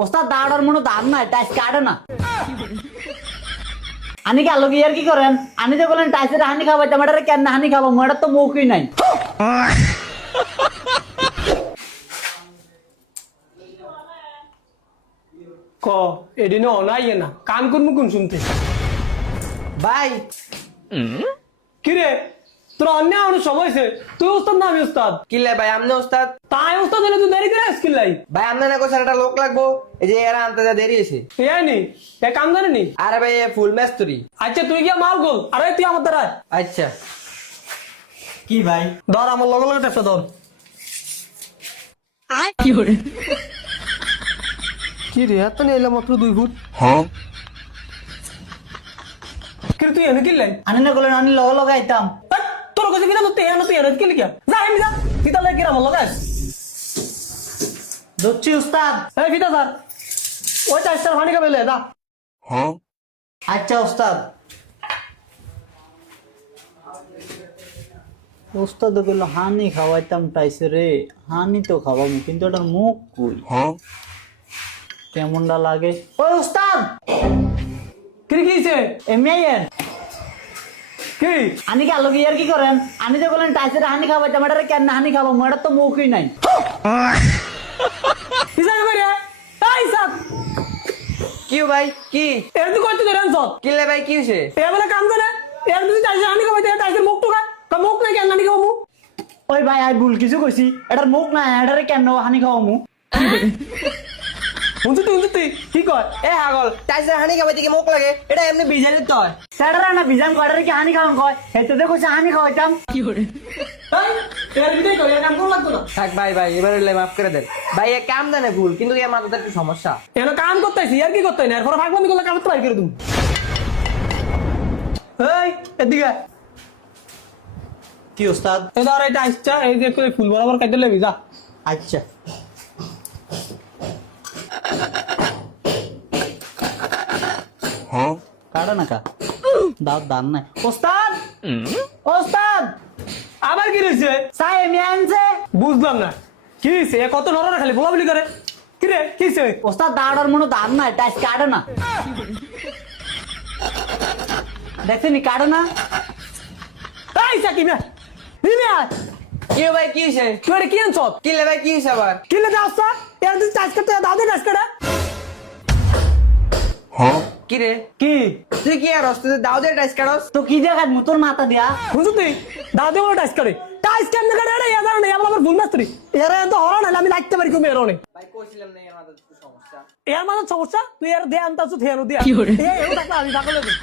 ওস্তাদ দাঁড়ার মনে দাম নাই, টাইস কাটে না। আনি কি আলো আর কি করেন? আনি যে বলেন টাইসের হানি খাওয়াইতাম, এটা কেন হানি খাবো? এটা তো মুখই নাই। ক এদিন অনাই না কান করবো কোন শুনতে ভাই কিরে তোর অন্য আমার সময় হয়েছে, তুই উস্তাদ না আমি উস্তাদ? কিলে ভাই আমনে ওস্তাদ? তাই উস্তাদ হলে তুই দেরি করে আসকিল লাই ভাই আমনে না কোথায় একটা লোক লাগবো, এই যে এরা আনতে যা দেরি হয়েছে। এই নি এ কাম জানে নি? আরে ভাই ফুল মেস্তুরি। আচ্ছা তুই গিয়া মাল গোল, আরে তুই আমার দ্বারা আচ্ছা কি ভাই? ধর আমার লগে লগে টেপটা ধর। কি রে এত নিয়ে এলাম মাত্র 2 ফুট। কি রে তুই এনে কিনলাই? আনি না বলেন আমি লগে লগে আইতাম। তোর কাছে কিনা তুই এনে তুই এনে কিনলি কে? যা এমনি যা ফিতা লাগে কিরা আমার লগে। ধরছি উস্তাদ। এই ফিতা স্যার ওই চাষটার পানি খাবে দা। আচ্ছা উস্তাদ। উস্তাদ বললো হানি খাওয়াইতাম টাইসে রে, হানি তো খাওয়াবো কিন্তু ওটার মুখ কই? কেমনটা লাগে? ওই উস্তাদ কি কিছে এমনি আইয়েন। কি আনি কি আলো আর কি করেন? আনি যে বলেন টাইসের হানি খাওয়াইতাম, এটা কেন হানি খাবো? এটা তো মুখই নাই। পিছা কে রে তাই সাত কি ভাই কি এর তুই কইতে দেন সব কিলে ভাই কি হয়েছে? এ বলে কাম জানে এর তুই চাইছে আনি কইতে চাইছে মুখ তো কা মুখ নাই কেন আনি খাবো? ওই ভাই আই ভুল কিছু কইছি, এটার মুখ নাই, এটারে কেন হানি খাওয়ামু? তুই কি কয়? এ হাগল টাইসের হানি খাবাই থেকে মুখ লাগে, এটা এমনি বিজানি তো হয়। সেটারে না বিজান কয়টারে কি হানি খাওয়ান কয়? হেতে দেখো হানি খাওয়াইতাম। তাই এর ভিতরে কই কাম কোন লাগতো না। থাক ভাই ভাই এবার মাফ করে দেন ভাই, এ কাম জানে ভুল কিন্তু এর মাথাতে একটু সমস্যা। এন কাম করতেছি আর কি করতে না এরপর ভাগবানি করলে কাম ট্রাই করে দিম। এই এদিকে কি উস্তাদ? এই ধর এটা আসছে এই যে ফুল বরাবর কাটে লেবি যা। আচ্ছা কাটা না কা দাও দান নাই। ওস্তাদ ওস্তাদ আবার কি রইছে? সাই এমনি আনছে। বুঝলাম না কি হইছে? এ কত নররা খালি বলাবলি করে কি রে কি হইছে? ওস্তাদ দাঁড়ার মনে দাম নাই, টাইস কাটে না। দেখছেনি কাটে না। এই সাকিব না নিলে আয় কি ভাই কি হয়েছে? তুই এটা কি আনছ? কিলে ভাই কি হয়েছে আবার? কি লে দাও সা এর তুই চাষ করতে দাও দে চাষ করে কি রে কি তুই কি আর হস্তে দাউদের টাইস কাটস? তো কি দেখাত তোর মাথা দিয়া? বুঝু তুই দাও দে বলে টাচ করে টাচ কেন না করে এ জানা না আমার ভুল মাত্রি এরা এত হরা না আমি লাগতে পারি কমে এরনে ভাই কইছিলাম না এর মাথাতে একটু সমস্যা। এর মানে সমস্যা তুই এর ধ্যান তাছু ধ্যান দিয়া এ এও টাকা আমি পাগল হয়ে